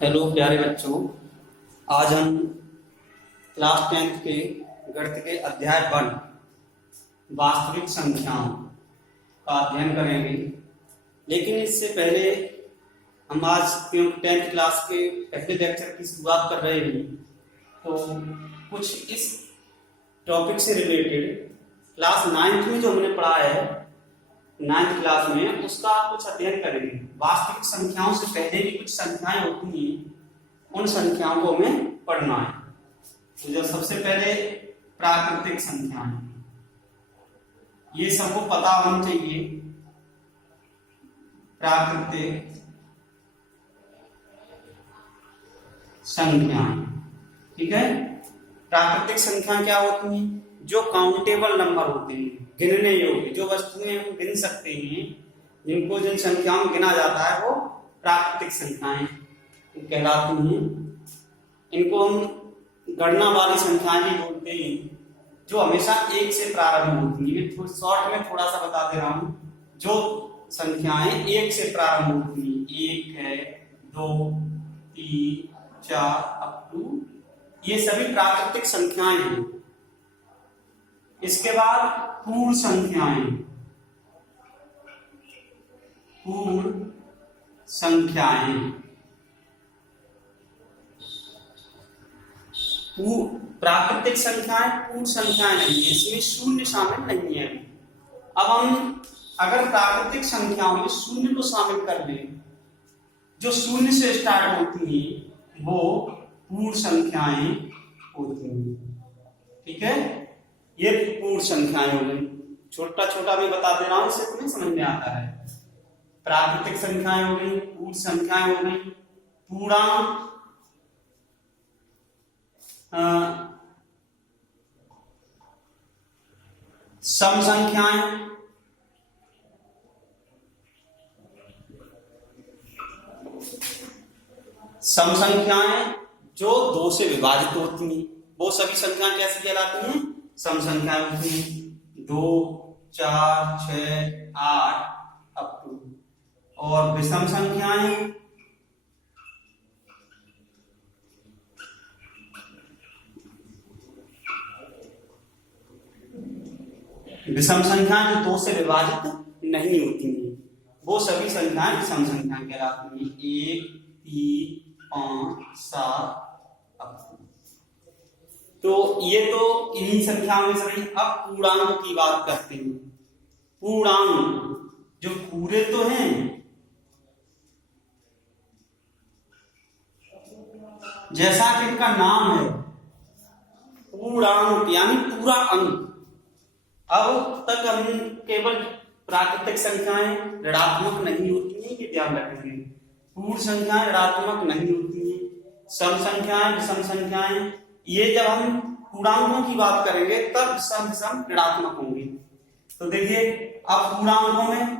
Hello प्यारे बच्चों, आज हम क्लास 10th के गणित के अध्याय 1 वास्तविक संख्याओं का अध्ययन करेंगे। लेकिन इससे पहले हम आज क्योंकि 10th क्लास के पहले लेक्चर की शुरुआत कर रहे हैं, तो कुछ इस टॉपिक से रिलेटेड क्लास 9th में जो हमने पढ़ा है 9th क्लास में, उसका कुछ अध्ययन करेंगे। वास्तविक संख्याओं से पहले भी कुछ संख्याएं होती हैं, उन संख्याओं को हमें पढ़ना है। तो जो सबसे पहले प्राकृतिक संख्याएं, ये सबको पता होना चाहिए। प्राकृतिक संख्याएं, ठीक है। प्राकृतिक संख्याएं क्या होती हैं? जो काउंटेबल नंबर होते हैं, गिनने योग्य, जो वस्तुएं हम गिन सकते हैं, जिनको जिन संख्याओं में गिना जाता है, वो प्राकृतिक संख्याएं कहलाती हैं। इनको हम गणना वाली संख्याएं भी बोलते हैं, जो हमेशा 1 से प्रारंभ होती है। मैं शॉर्ट में थोड़ा सा बता दे रहा हूं। जो संख्याएं 1 से प्रारंभ होती हैं, 1 है, 2, 3, 4 अप टू, ये सभी प्राकृतिक संख्याएं हैं। इसके बाद पूर्ण संख्याएं, पूर्ण संख्याएं, प्राकृतिक संख्याएं पूर्ण संख्याएं नहीं है, इसमें शून्य शामिल नहीं है। अब हम अगर प्राकृतिक संख्याओं में शून्य को शामिल कर लें, जो शून्य से स्टार्ट होती हैं वो पूर्ण संख्याएं होती हैं, ठीक है। ये पूर्ण संख्याएं हो गई। छोटा छोटा मैं बता दे रहा हूं, इससे तुम्हें समझ में आता है। प्राकृतिक संख्याएं हो गई, पूर्ण संख्याएं हो गई, पूर्णांक, सम संख्याएं, सम संख्याएं जो 2 से विभाजित होती हैं, वो सभी संख्याएं कैसी कहलाती हैं? सम संख्याएं होती हैं। 2, 4, 6, 8 अप टू। और विषम संख्याएं, विषम संख्याएं 2 से विभाजित नहीं होती हैं, वो सभी संख्याएं विषम संख्याएं कहलाती हैं। 1, 3, 5, 7 अप टू। तो ये तो इन्हीं संख्याओं में सभी। अब पूर्णांक की बात करते हैं। पूर्णांक जो पूरे तो हैं, जैसा कि इनका नाम है पूर्णांक, यानी पूरा अंक। अब तक हम केवल प्राकृतिक संख्याएं ऋणात्मक नहीं होती हैं, ये ध्यान रखेंगे। पूर्ण संख्याएं ऋणात्मक नहीं होती हैं। सम संख्याएं, विषम संख्याएं, ये जब हम पूर्णांकों की बात करेंगे तब सम ऋणात्मक होंगे। तो देखिए, अब पूर्णांकों में,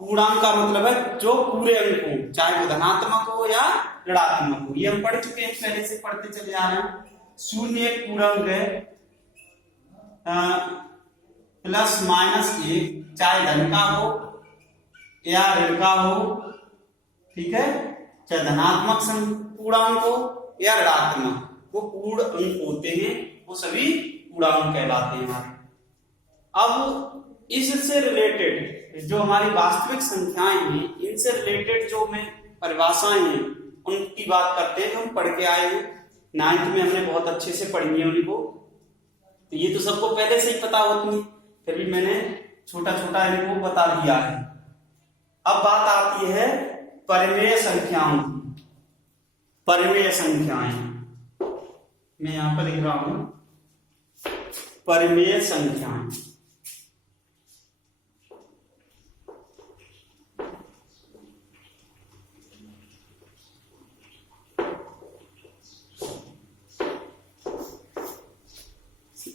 पूर्णांक का मतलब है जो पूरे अंक हो, चाहे वो धनात्मक हो या ऋणात्मक हो। ये हम पढ़ चुके हैं, पहले से पढ़ते चले आ रहे हैं। 0 एक पूर्णांक है, प्लस माइनस 1, चाहे धन का हो या ऋण का हो, ठीक है। चाहे धनात्मक पूर्णांक हो या ऋणात्मक, वो पूर्ण अंक होते हैं, वो सभी पूर्णांक कहलाते हैं हमारे। अब इससे रिलेटेड जो हमारी वास्तविक संख्याएं हैं, इनसे रिलेटेड जो में परिभाषाएं हैं, उनकी बात करते हैं, जो हम पढ़ के आए हैं 9th में। हमने बहुत अच्छे से पढ़ी है उनको, तो ये तो सबको पहले से ही पता होती है, फिर भी मैंने छोटा छोटा इनको बता दिया है। अब बात आती है परिमेय संख्याओं की। परिमेय संख्याएं मैं यहां पर लिख रहा हूं, परिमेय संख्याएं।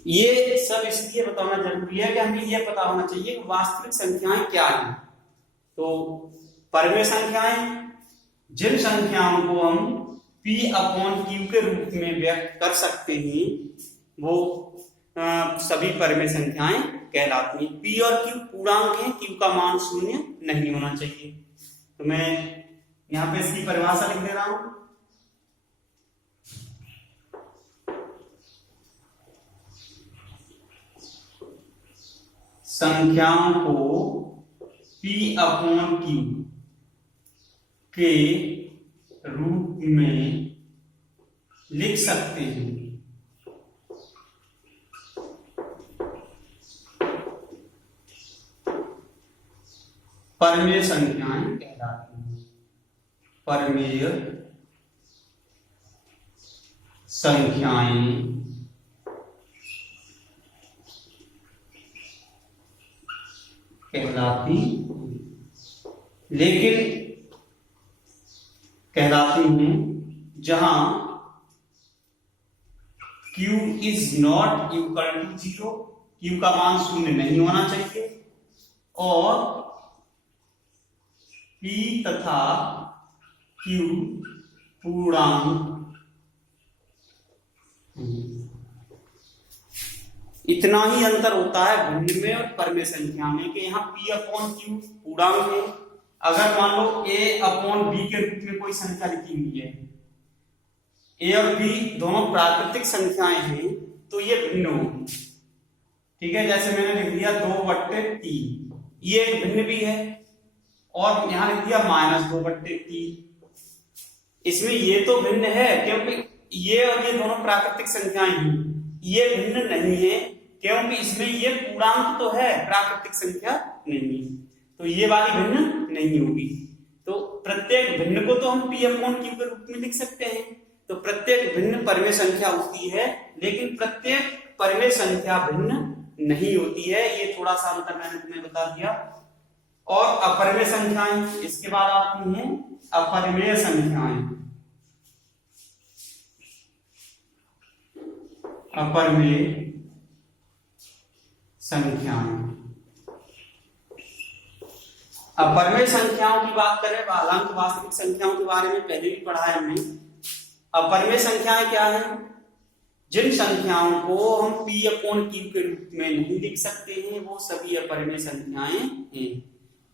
ये सब इसलिए बताना जरूरी है कि हमें यह पता होना चाहिए कि वास्तविक संख्याएं क्या हैं। तो परिमेय संख्याएं जिन संख्याओं को हम P/Q के रूप में व्यक्त कर सकते हैं, वो सभी परिमेय संख्याएं कहलाती हैं। P और Q पूर्णांक हैं, Q का मान 0 नहीं होना चाहिए। तो मैं यहां पे इसकी परिभाषा लिख दे रहा हूं। संख्याओं को P/Q के रूप में लिख सकते हैं। परमेय संख्याएं कहलाती हैं। परमेय संख्याएं कहलाती, लेकिन कहलाती हैं जहां Q is not equal to 0, Q का मान शून्य नहीं होना चाहिए, और P तथा Q पूर्णांक इतना ही अंतर होता है भिन्न में और परमेय संख्या में कि यहाँ P/Q पूर्णांक है। अगर मान लो A/B के रूप में कोई संख्या लिखी हुई है, A और B दोनों प्राकृतिक संख्याएं हैं, तो ये भिन्न होगी। ठीक है, जैसे मैंने लिख दिया 2/3, ये एक भिन्न भी है, और यहां लिख दिया -2/3। इसमें ये तो भिन्न है क्योंकि ये और ये दोनों प्राकृतिक संख्याएं हैं। ये भिन्न नहीं है क्योंकि इसमें ये पूर्णांक तो है, प्राकृतिक संख्या नहीं है, तो ये वाली भिन्न नहीं होगी। तो प्रत्येक भिन्न को तो हम P/Q के रूप में लिख सकते हैं। तो प्रत्येक भिन्न परमेय संख्या होती है, लेकिन प्रत्येक परमेय संख्या भिन्न नहीं होती है। ये थोड़ा सा अंतर मैंने तुम्हें बता दिया। और अपरमेय संख्याएं, इसके बाद आती हैं अपरमेय संख्याएं। अपरमेय संख्याएं, अपरमेय संख्याओं की बात करें, हालांकि वास्तविक संख्याओं के बारे में पहले भी पढ़ा है हमने। अपरमेय संख्याएं क्या है? जिन संख्याओं को हम P/Q के रूप में नहीं लिख सकते हैं, वो सभी अपरमेय संख्याएं हैं।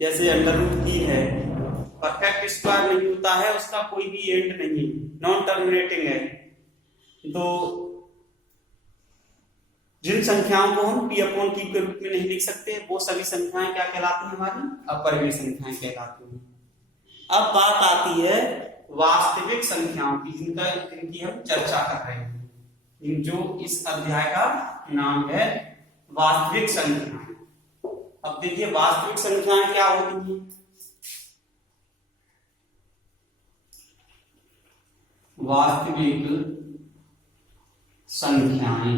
जैसे √3 है, परफेक्ट स्क्वायर नहीं होता है, उसका कोई भी एंड नहीं, नॉन टर्मिनेटिंग है। तो जिन संख्याओं को हम P/Q के रूप में नहीं लिख सकते, वो सभी संख्याएं क्या कहलाती हैं? हमारी अपरमेय संख्याएं कहलाती हैं। अब बात आती है वास्तविक संख्याओं की, जिनकी हम चर्चा कर रहे हैं, जो इस अध्याय का नाम है वास्तविक संख्याएं। अब देखिए वास्तविक संख्याएं क्या होती हैं। वास्तविक संख्याएं,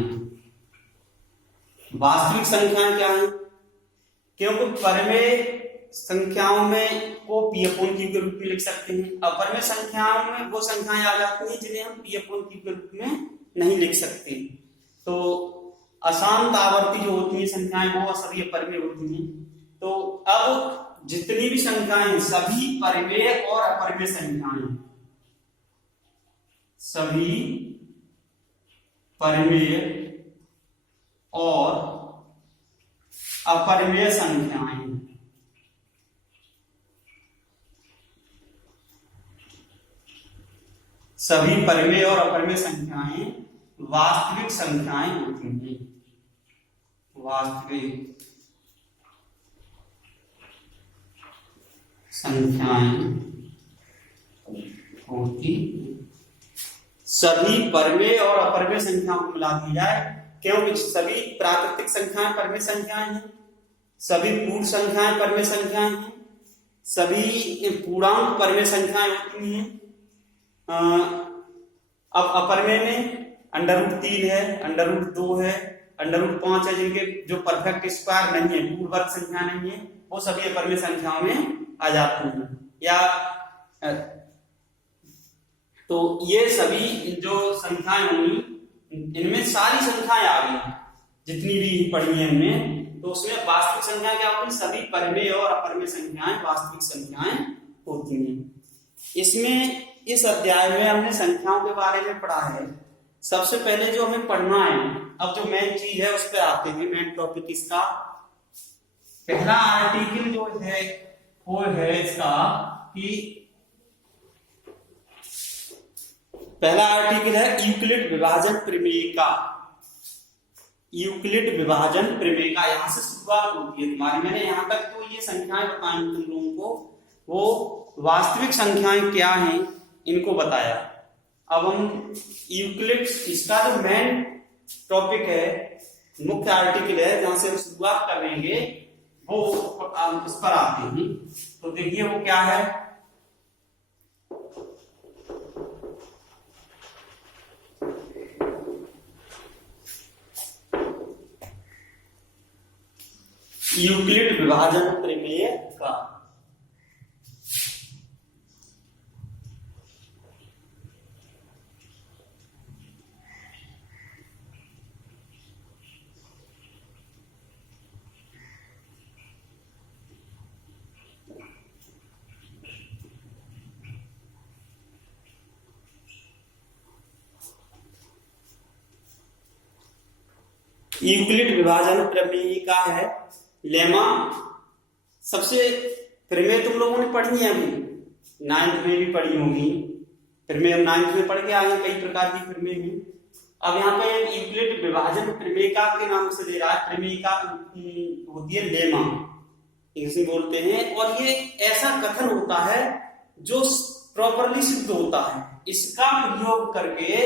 वास्तविक संख्याएं क्या है? क्योंकि परमेय संख्याओं में को P/Q के रूप में लिख सकते हैं, अपरमेय संख्याओं में वो संख्याएं आ जाती हैं जिन्हें हम P/Q के रूप में नहीं लिख सकते। तो अशांत आवर्ती जो होती है संख्याएं, वो सभी अपरमेय होती हैं। तो अब जितनी भी संख्याएं हैं, सभी परमेय और अपरमेय संख्याएं, सभी परमेय और अपरमेय संख्याएं, सभी परमेय और अपरमेय संख्याएं वास्तविक संख्याएं होती हैं। वास्तविक संख्याएं होती, सभी परमेय और अपरमेय संख्याओं को मिला दिया जाए, क्योंकि सभी प्राकृतिक संख्याएं परमेय संख्याएं हैं, सभी पूर्ण संख्याएं परमेय संख्याएं हैं, सभी पूर्णांक परमेय संख्याएं होती हैं। अब अपरमेय में √3 है, √2 है, √5 है, जिनके जो परफेक्ट स्क्वायर नहीं है, पूर्ण वर्ग संख्या नहीं है, वो सभी अपरमेय संख्याओं में आ जाती हैं। या तो ये सभी जो संख्याएं होंगी, इनमें सारी संख्याएं आ गई जितनी भी पढ़ी है इनमें, तो उसमें वास्तविक संख्या क्या होती है? सभी परमेय और अपरमेय संख्याएं वास्तविक संख्याएं होती हैं। इसमें इस अध्याय में हमने संख्याओं के बारे में पढ़ा है। सबसे पहले जो हमें पढ़ना है, अब जो मेन चीज है उस पर आते हैं। मेन टॉपिक इसका पहला आर्टिकल जो है वो है इसका कि पहला आर्टिकल है यूक्लिड विभाजन प्रमेय का। यूक्लिड विभाजन प्रमेय का यहां से शुरुआत होती है तुम्हारी। मैंने यहां तक तो ये संख्याएं बताई तुम लोगों को, वो वास्तविक संख्याएं क्या हैं इनको बताया। अब हम यूक्लिड, इसका जो मेन टॉपिक है, मुख्य आर्टिकल है जहां से हम शुरुआत करेंगे, वो इस पर आते हैं। तो देखिए वो क्या है। यूक्लिड विभाजन प्रमेय का यूक्लिड विभाजन प्रमेय का है लेमा। सबसे प्रमेय तुम लोगों ने पढ़ी है, अभी 9th में भी पढ़ी होगी। प्रमेय हम 9th में पढ़ के आए, कई प्रकार की प्रमेय हैं। अब यहाँ पे यूक्लिड विभाजन प्रमेयिका के नाम से दे रहा है। प्रमेयिका होती है लेमा, इंग्लिश बोलते हैं। और ये ऐसा कथन होता है जो प्रॉपरली सिद्ध होता है। इसका प्रयोग करके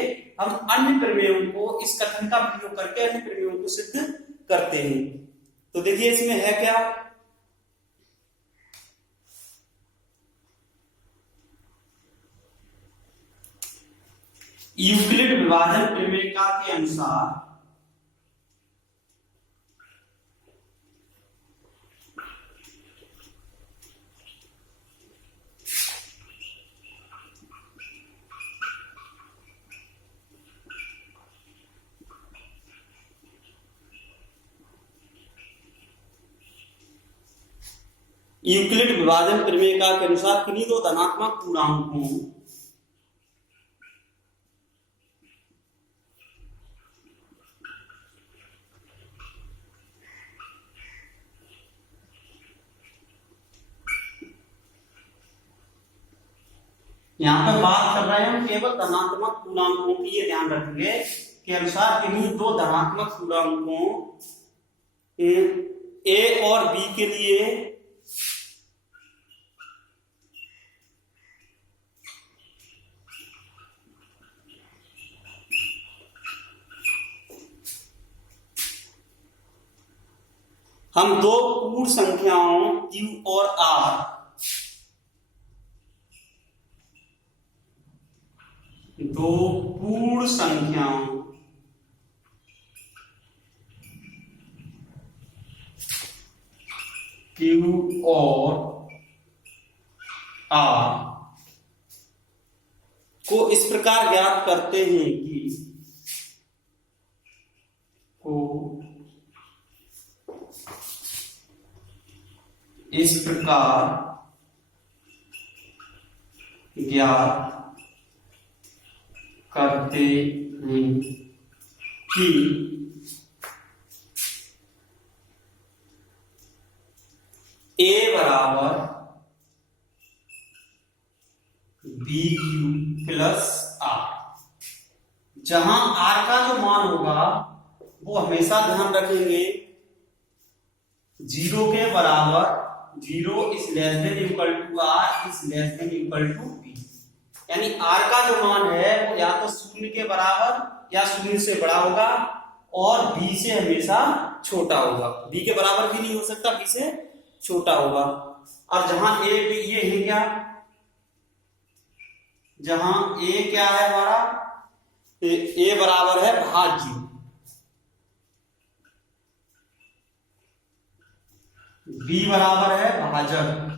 हम अन्य प्रमेयों को, इस कथन का प्रयोग करके अन्य प्रमेयों को सिद्ध करते हैं। तो देखिए इसमें है क्या। यूक्लिड विभाजन प्रमेयिका के अनुसार यूक्लिड विभाजन प्रमेयिका के अनुसार किन्हीं दो धनात्मक पूर्णांकों यहाँ पे बात कर रहे हैं केवल धनात्मक पूर्णांकों की। ये ध्यान रखेंगे के अनुसार किन्हीं दो धनात्मक पूर्णांकों ए और बी के लिए हम दो पूर्ण संख्याओं Q और R, दो पूर्ण संख्याओं Q और R को इस प्रकार ज्ञात करते हैं कि इस प्रकार ज्ञात करते हैं कि A बराबर BQ प्लस R, जहां R का जो मान होगा वो हमेशा ध्यान रखेंगे 0 के बराबर, 0 is less than equal to R is less than equal to B। यानी R का जो मान है वो या तो 0 के बराबर या 0 से बड़ा होगा और B से हमेशा छोटा होगा। B के बराबर भी नहीं हो सकता, B से छोटा होगा। और जहां A B ये है क्या, जहां A क्या है हमारा, A बराबर है भाज्य, B बराबर है भाजक,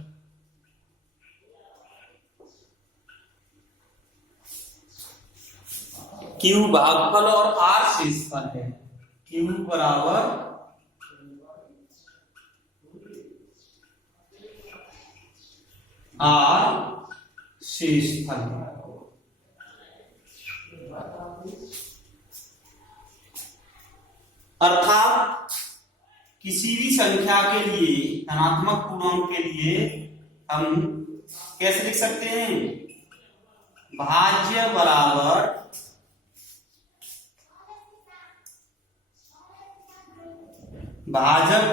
Q भागफल और R शेषफल है। Q बराबर R शेषफल। अर्थात किसी भी संख्या के लिए, धनात्मक पूर्णांक के लिए हम कैसे लिख सकते हैं, भाज्य बराबर भाजक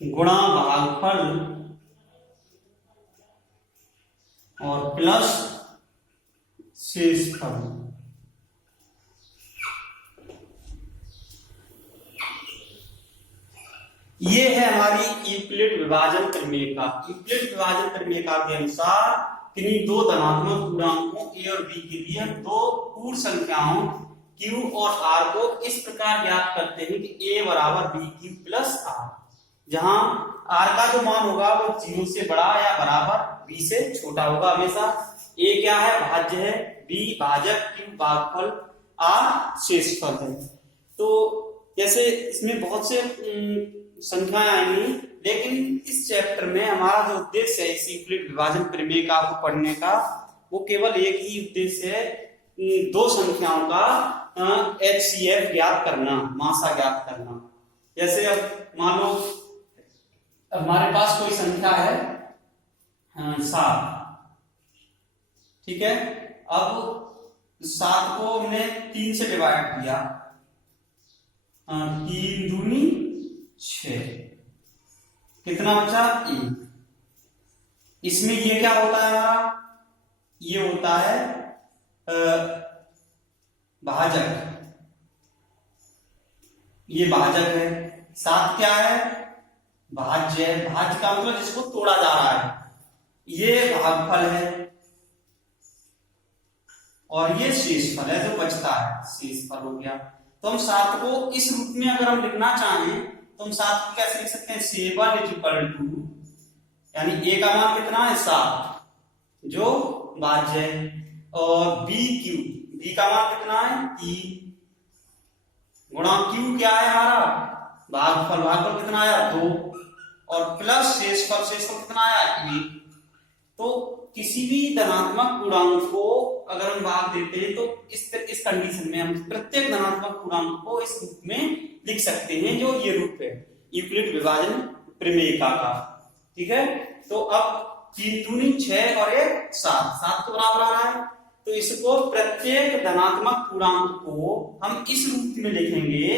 गुणा भागफल और प्लस शेषफल। ये है हमारी यूक्लिड विभाजन प्रमेय का। यूक्लिड विभाजन प्रमेय का के अनुसार किन्हीं दो धनात्मक पूर्णांकों a और b के लिए हम दो पूर्ण संख्याओं q और r को इस प्रकार ज्ञात करते हैं कि a बराबर bq प्लस r, जहां r का जो मान होगा वो 0 से बड़ा या बराबर b से छोटा होगा हमेशा। a क्या है? भाज्य है, b भाजक, q भागफल, r शेषफल है। तो जैसे इसमें बहुत से संख्याएं आएंगी, लेकिन इस चैप्टर में हमारा जो उद्देश्य है इस यूक्लिड विभाजन प्रमेय का आपको पढ़ने का, वो केवल एक ही उद्देश्य है, दो संख्याओं का HCF ज्ञात करना, मासा ज्ञात करना। जैसे अब मान लो हमारे पास कोई संख्या है 7, ठीक है। अब 7 को हमने 3 से डिवाइड किया, 3 दूनी 6, कितना बचा? 1। इसमें ये क्या होता है हमारा? ये होता है भाजक, ये भाजक है। 7 क्या है? भाज्य है। भाज्य का मतलब जिसको तोड़ा जा रहा है। ये भागफल है और ये शेषफल है जो बचता है, शेषफल हो गया। तो हम 7 को इस रूप में अगर हम लिखना चाहें तो हम 7 को कैसे लिख सकते हैं? 7 इज इक्वल टू, यानी a का मान कितना है? 7 जो भाज्य है, और b का मान कितना है? 3 गुणा q क्या है हमारा? भागफल, भागफल कितना आया? 2, और प्लस शेषफल, शेषफल कितना आया? 1। तो किसी भी धनात्मक पूर्णांक को अगर हम भाग देते हैं तो इस कंडीशन में हम प्रत्येक धनात्मक पूर्णांक को इस रूप में लिख सकते हैं, जो ये रूप है यूक्लिड विभाजन प्रमेय का। ठीक है। तो अब 3 दूनी 6 और 1 7, 7 के बराबर आ रहा है। तो इसको प्रत्येक धनात्मक पूर्णांक को हम इस रूप में लिखेंगे,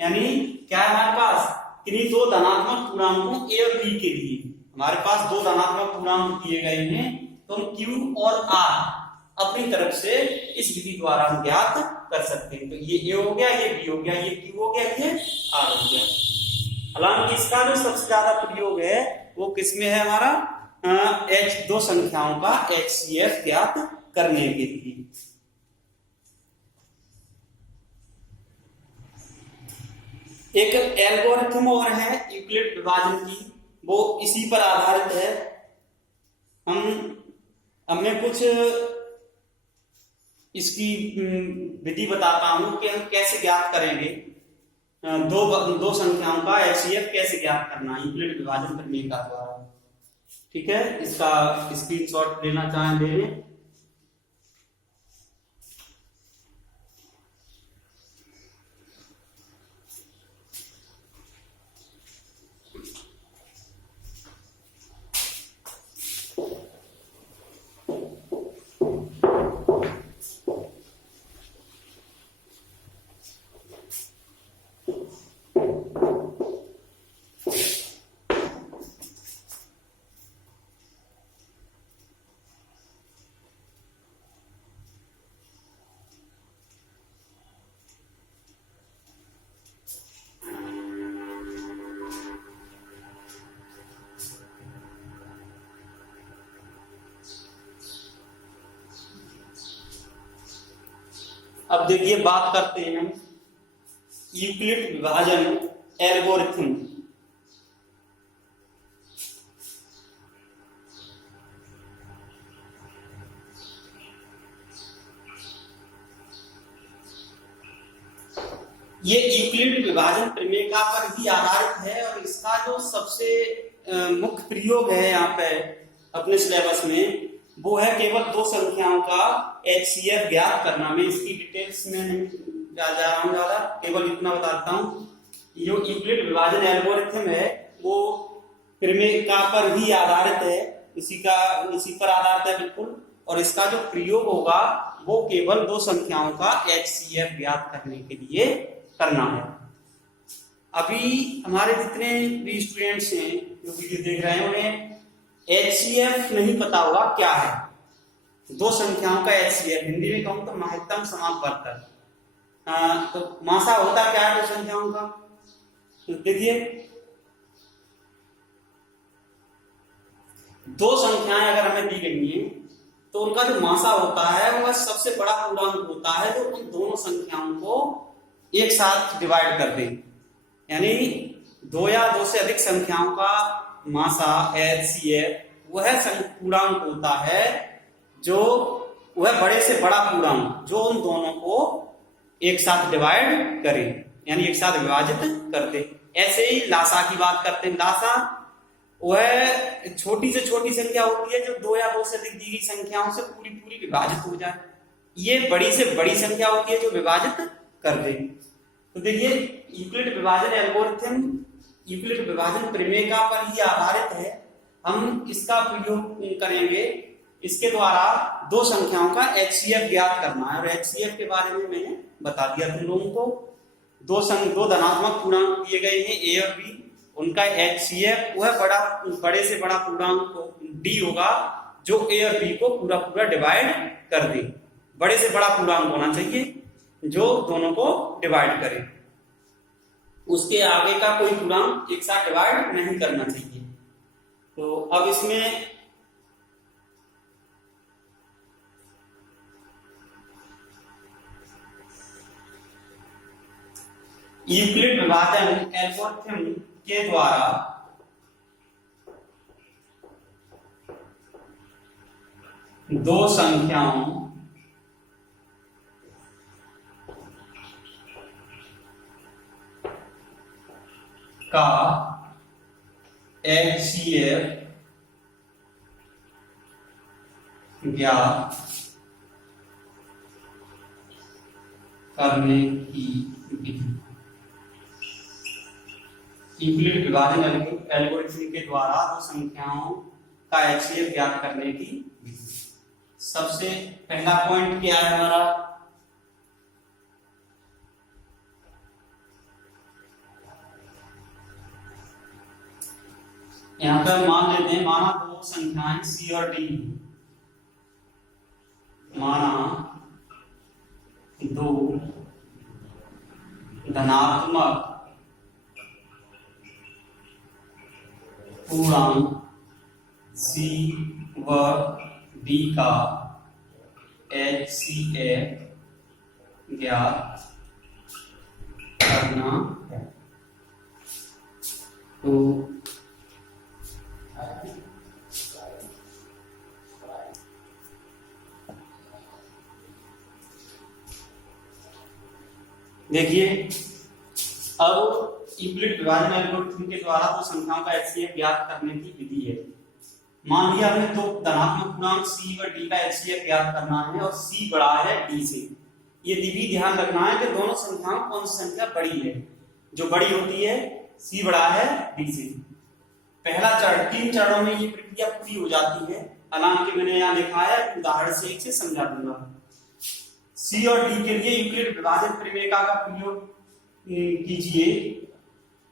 यानी क्या है हमारे पास? किन्हीं दो धनात्मक पूर्णांकों a और b के लिए हमारे पास दो धनात्मक पूर्णांक दिए गए हैं, तो हम q और r अपनी तरफ से इस विधि द्वारा हम ज्ञात कर सकते हैं। तो ये a हो गया, ये b हो गया, ये q हो गया, ये r हो गया। हालांकि इसका जो सबसे ज्यादा प्रयोग है वो किसमें है? हमारा दो संख्याओं का HCF ज्ञात करने के लिए। एक एल्गोरिथम और है यूक्लिड विभाजन की, वो इसी पर आधारित है। हमने कुछ इसकी विधि बताता हूं कि हम कैसे ज्ञात करेंगे दो संख्याओं का HCF कैसे ज्ञात करना यूक्लिड विभाजन प्रमेय का द्वारा। ठीक है, इसका स्क्रीनशॉट लेना चाहें ले लें। अब देखिए, बात करते हैं हम यूक्लिड विभाजन एल्गोरिथम। ये यूक्लिड विभाजन प्रमेय का पर ही आधारित है, और इसका जो सबसे मुख्य प्रयोग है यहाँ पे अपने सिलेबस में, वो है केवल दो संख्याओं का HCF ज्ञात करना। मैं इसकी डिटेल्स में नहीं जा रहा हूं ज्यादा, केवल इतना बताता हूं। जो यूक्लिड विभाजन एल्गोरिथम है वो प्रमेय का पर ही आधारित है, इसी पर आधारित है बिल्कुल। और इसका जो प्रयोग होगा वो केवल दो संख्याओं का HCF ज्ञात करने के लिए करना है। अभी हमारे जितने भी स्टूडेंट्स हैं जो वीडियो देख रहे हैं उन्हें HCF नहीं पता होगा क्या है। दो संख्याओं का HCF हिंदी में कहूं तो महत्तम समापवर्तक। तो मासा होता क्या है दो संख्याओं का? तो देखिए, दो संख्याएं अगर हमें दी गई हैं तो उनका जो मासा होता है वह सबसे बड़ा पूर्णांक होता है जो उन दोनों संख्याओं को एक साथ डिवाइड कर दे। यानी दो या दो से अधिक संख्याओं का मासा HCF वह पूर्णांक होता है जो वह बड़े से बड़ा पूर्णांक जो उन दोनों को एक साथ डिवाइड करे, यानी एक साथ विभाजित कर दे। ऐसे ही लासा की बात करते हैं। लासा वह छोटी से छोटी संख्या होती है जो दो या दो से अधिक दी गई संख्याओं से पूरी पूरी विभाजित हो जाए। ये बड़ी से बड़ी संख्या होती है जो विभाजित कर दे। तो देखिए, यूक्लिड विभाजन एल्गोरिथम यूक्लिड विभाजन प्रमेय पर ही आधारित है। हम इसका प्रयोग करेंगे। इसके द्वारा दो संख्याओं का HCF ज्ञात करना है और HCF के बारे में मैंने बता दिया तुम लोगों को। दो धनात्मक पूर्णांक दिए गए हैं A और B, उनका HCF वह बड़े से बड़ा पूर्णांक D होगा जो A और B को पूरा पूरा डिवाइड कर दे। बड़े से बड़ा पूर्णांक होना चाहिए जो दोनों को डिवाइड करे। उसके आगे का कोई पूर्णांक एक साथ डिवाइड नहीं करना चाहिए। तो अब इसमें यूक्लिड विभाजन एल्गोरिथम के द्वारा दो संख्याओं का HCF ज्ञात करने की विधि। यूक्लिड विभाजन एल्गोरिथम के द्वारा दो संख्याओं का HCF ज्ञात करने की विधि। सबसे पहला पॉइंट क्या है हमारा? यहां पर मान लेते हैं, माना दो संख्याएं C और D, माना दो धनात्मक पूर्णांक C व D का HCF ज्ञात करना है। तो देखिए, अब यूक्लिड विभाजन एल्गोरिथम के द्वारा दो संख्याओं का HCF ज्ञात करने की विधि है। मान लिया हमने दो धनात्मक पूर्णांक C व D का HCF ज्ञात करना है और C बड़ा है D से। ये भी ध्यान रखना है कि दोनों संख्याओं कौन सी संख्या बड़ी है। जो बड़ी होती है C बड़ा है D से। पहला चरण, 3 चरणों में ये प्रक्रिया पूरी हो जाती है। हालांकि मैंने यहाँ लिखा है, उदाहरण से एक से समझा दूंगा। C और D के लिए यूक्लिड विभाजन प्रमेय का प्रयोग कीजिए।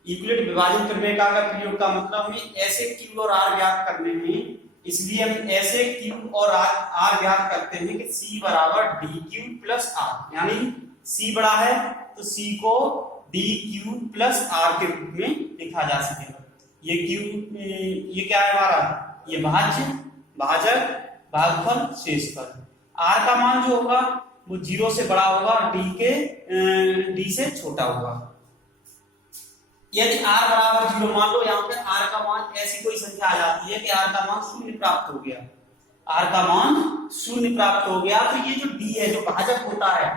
यूक्लिड विभाजन प्रमेय का प्रयोग का मतलब हमें ऐसे Q और R ज्ञात करने हैं, इसलिए हम ऐसे Q और R ज्ञात करते हैं कि C बराबर DQ प्लस R। यानी C बड़ा है तो C को DQ प्लस R के रूप में लिखा जा सकेगा। ये Q, ये क्या है हमारा? ये भाज्य, भाजक, भागफल, शेषफल। R का मान जो होगा वो 0 से बड़ा होगा और D से छोटा होगा। यदि R बराबर 0 मान लो, यहाँ पे R का मान ऐसी कोई संख्या आ जाती है कि R का मान 0 प्राप्त हो गया, R का मान 0 प्राप्त हो गया, तो ये जो D है जो भाजक होता है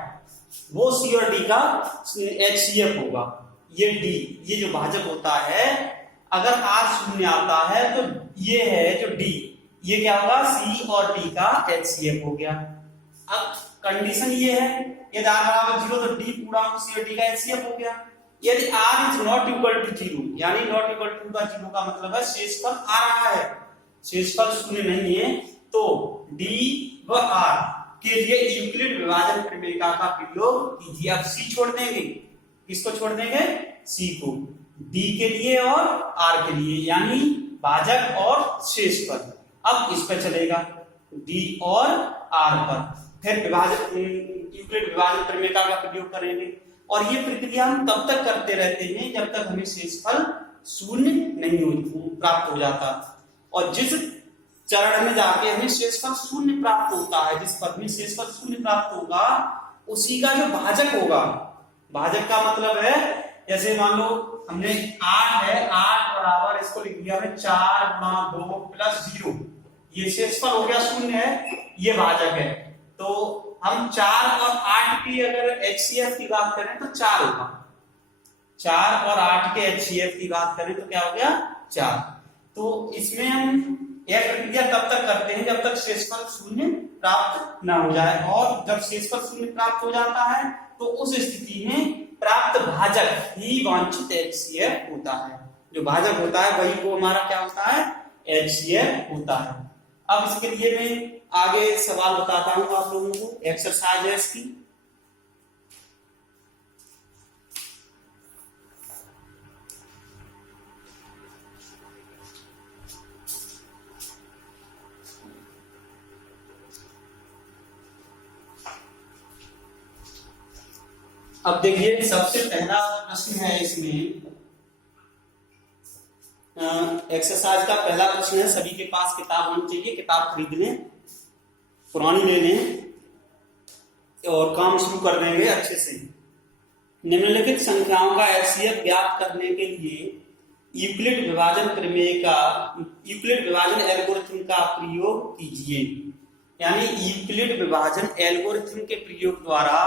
वो C और D का HCF होगा। ये D, ये जो भाजक होता है, अगर R 0 आता है तो ये है जो D, ये क्या होगा? C और D का HCF हो गया। अब कंडीशन ये है, यदि R बराबर 0 तो D पूर्णांक C और D का HCF हो गया। यदि R is not equal to 0, यानी नॉट इक्वल टू का 0 का मतलब है शेषफल आ रहा है, शेषफल 0 नहीं है, तो डी व आर के लिए यूक्लिड विभाजन प्रमेयिका का प्रयोग कीजिए। अब सी छोड़ देंगे, किसको छोड़ देंगे? सी को, डी के लिए और आर के लिए, यानी भाजक और शेषफल। अब इस पर चलेगा डी और आर पर, फिर विभाजन यूक्लिड विभाजन प्रमेयिका का प्रयोग करेंगे। और ये प्रक्रिया हम तब तक करते रहते हैं जब तक हमें शेषफल शून्य नहीं प्राप्त हो जाता। और जिस चरण में जाके हमें शेषफल शून्य प्राप्त होता है, जिस पद में शेषफल शून्य प्राप्त होगा, उसी का जो भाजक होगा, भाजक का मतलब है जैसे मान लो हमने 8 है, 8 बराबर इसको लिख दिया है 4 गुणा 2 प्लस 0, ये शेषफल हो गया शून्य है, ये भाजक है। तो हम 4 और 8 की अगर HCF की बात करें तो 4 होगा, 4 और 8 के HCF की बात करें तो क्या हो गया? 4। तो इसमें हम यह प्रक्रिया तब तक करते हैं जब तक शेषफल शून्य प्राप्त न हो जाए, और जब शेषफल शून्य प्राप्त हो जाता है तो उस स्थिति में प्राप्त भाजक ही वांछित HCF होता है। जो भाजक होता है वही वो हमारा क्या होता है? HCF होता है। अब इसके लिए मैं आगे सवाल बताता हूं आप लोगों को, एक्सरसाइज है इसकी। अब देखिए सबसे पहला प्रश्न है इसमें, एक्सरसाइज का पहला प्रश्न है, सभी के पास किताब होनी चाहिए, किताब खरीद लें, पुरानी ले लें और काम शुरू कर देंगे अच्छे से। निम्नलिखित संख्याओं का HCF ज्ञात करने के लिए यूक्लिड विभाजन प्रमेय का, यूक्लिड विभाजन एल्गोरिथम का प्रयोग कीजिए। यानी यूक्लिड विभाजन एल्गोरिथम के प्रयोग द्वारा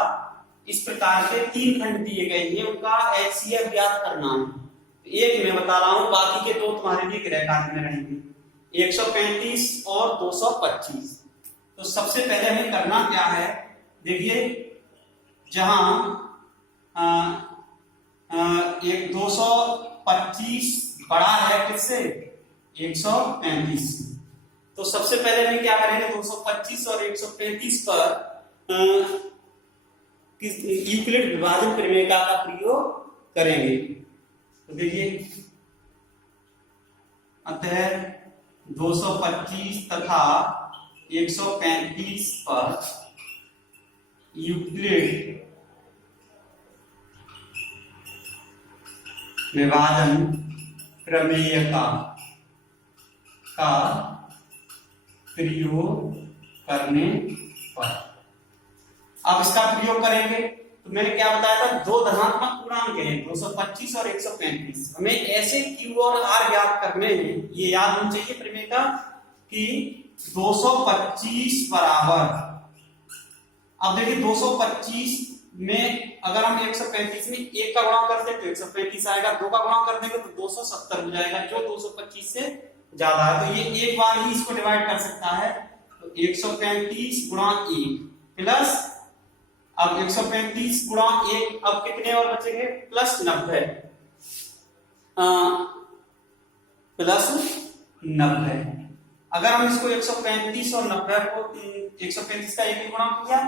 इस प्रकार के 3 खंड दिए गए हैं, उनका HCF ज्ञात करना है। एक मैं बता रहा हूं, बाकी के 2 तुम्हारे लिए गृह कार्य में रहेंगे, 135 और 225। तो सबसे पहले हमें करना क्या है, देखिए जहां एक 225 बड़ा है किससे? 135। तो सबसे पहले हम क्या करेंगे, 225 और 135 पर यूक्लिड विभाजन प्रमेयिका का प्रयोग करेंगे। तो देखिए अतः 225 तथा 135 पर यूक्लिड विभाजन प्रमेयिका का प्रयोग करने पर, अब इसका प्रयोग करेंगे तो मैंने क्या बताया था, 2 धनात्मक पूर्णांक हैं 225 और 135। हमें ऐसे Q और R ज्ञात करने हैं, ये याद होना चाहिए प्रमेयिका कि 225 बराबर, अब देखिए 225 में अगर हम 135 में 1 का गुणा करते तो 135 आएगा, 2 का गुणा कर देंगे तो 270 हो जाएगा, जो 225 से ज्यादा है। तो ये एक बार ही इसको डिवाइड कर सकता है, तो 135 गुणा 1 प्लस, अब 135 गुणा 1, अब कितने और बचेंगे? Plus 90, plus 90। अगर हम इसको 135 और 90 को 135 का 1 गुणा किया,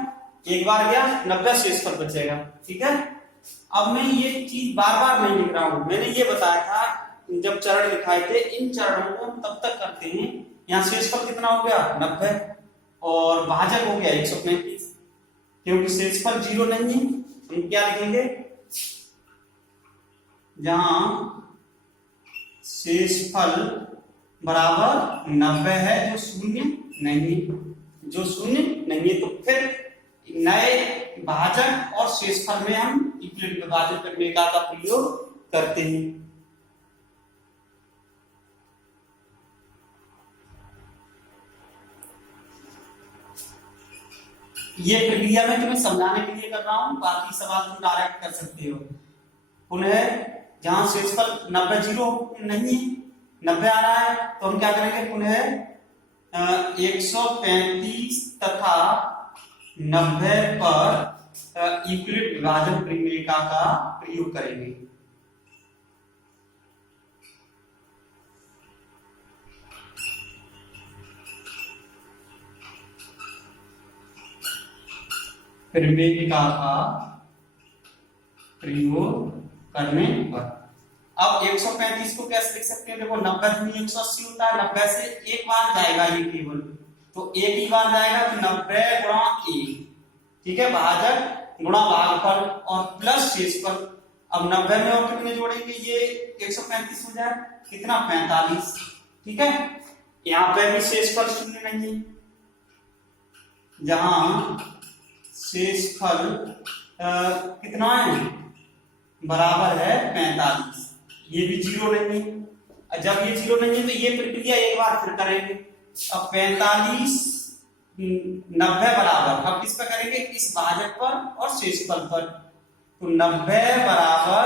एक बार गया, 90 शेषफल बचेगा। ठीक है, अब मैं ये चीज बार बार नहीं लिख रहा हूं, मैंने ये बताया था जब चरण लिखाए थे, इन चरणों को हम तब तक करते हैं। यहाँ शेषफल कितना हो गया? 90, और भाजक हो गया 135। क्योंकि शेषफल 0 नहीं है, हम क्या लिखेंगे, जहां शेषफल बराबर 90 है, जो शून्य नहीं, जो शून्य नहीं है, तो फिर नए भाजक और शेषफल में हम यूक्लिड विभाजन प्रमेयिका का प्रयोग करते हैं। ये प्रक्रिया मैं तुम्हें समझाने के लिए कर रहा हूं, बाकी सवाल तुम डायरेक्ट कर सकते हो। पुनः जहां शेषफल 90 0 नहीं है, 90 आ रहा है, तो हम क्या करेंगे, पुनः 135 तथा 90 पर यूक्लिड विभाजन प्रमेयिका का प्रयोग करेंगे। प्रमेयिका का प्रयोग करने पर। अब 135 को कैसे लिख सकते हैं? देखो 90 दूनी 180 होता है, 90 से एक बार जाएगा ये केवल, तो एक ही बार जाएगा, तो 90 गुणा 1, ठीक है, भाजक गुणा भागफल और प्लस शेषफल। अब 90 में और कितने जोड़ेंगे? ये 135 हो जाए, कितना? 45, ठीक है। यहाँ पे भी शेषफल शून्य नहीं है, जहां शेषफल कितना है? बराबर है 45, ये भी जीरो नहीं है। जब ये जीरो नहीं है तो ये प्रक्रिया एक बार फिर करेंगे। अब 45 90 बराबर, अब किस पर करेंगे? इस भाजक पर और शेषफल पर। तो 90 बराबर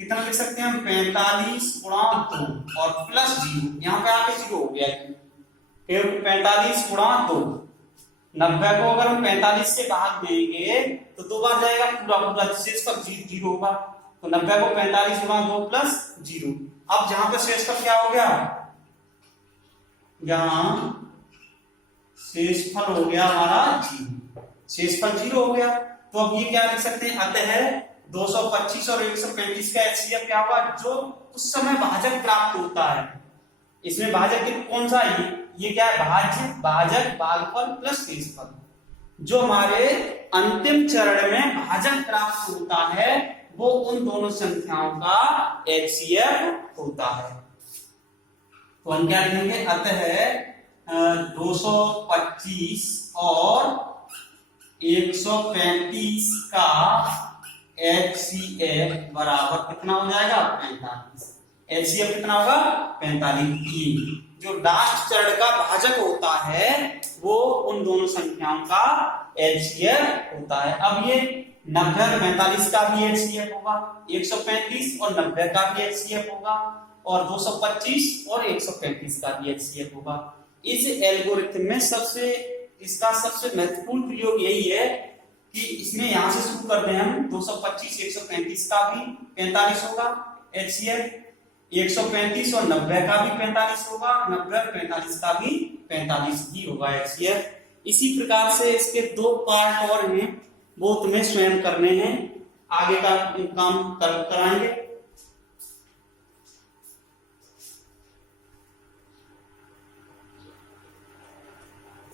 कितना लिख सकते हैं हम? 45 गुणा 2 और प्लस 0, यहाँ पे आके 0 हो गया, फिर 45 गुणा 2। 90 को अगर हम 45 से भाग देंगे तो 2 बार जाएगा, पूरा पूरा शेषफल 0 होगा। तो 90 को 45 गुणा 2 प्लस 0। अब जहां पे शेषफल क्या हो गया? जहां शेषफल हो गया हमारा 0, शेषफल 0 हो गया। तो अब ये क्या लिख सकते हैं? अतः 225 और 135 का एचसीएफ क्या होगा? जो उस समय भाजक प्राप्त होता है, इसमें भाजक कौन सा है? ये क्या है? भाजक भागफल प्लस शेषफल। जो हमारे अंतिम चरण में भाजक प्राप्त होता है वो उन दोनों संख्याओं का एचसीएफ होता है। तो हम क्या लिखेंगे? अतः 225 और 135 का एचसीएफ बराबर कितना हो जाएगा? 45। एचसीएफ कितना होगा? 45। जो लास्ट चरण का भाजक होता है वो उन दोनों संख्याओं का एचसीएफ होता है। अब ये 90 और 45 का भी एचसीएफ होगा, 135 और 90 का भी एचसीएफ होगा, और 225 और 135 का भी एचसीएफ होगा। इस एल्गोरिथम में इसका सबसे महत्वपूर्ण प्रयोग यही है कि इसमें यहां से शुरू करते हैं हम। 225 135 का भी 45 होगा एचसीएफ, 135 और 90 का भी 45 होगा, 90 और 45 का भी 45 ही होगा एचसीएफ। इसी प्रकार से इसके 2 पार्ट और हैं, वो तुम्हें स्वयं करने हैं, आगे का काम कराएंगे।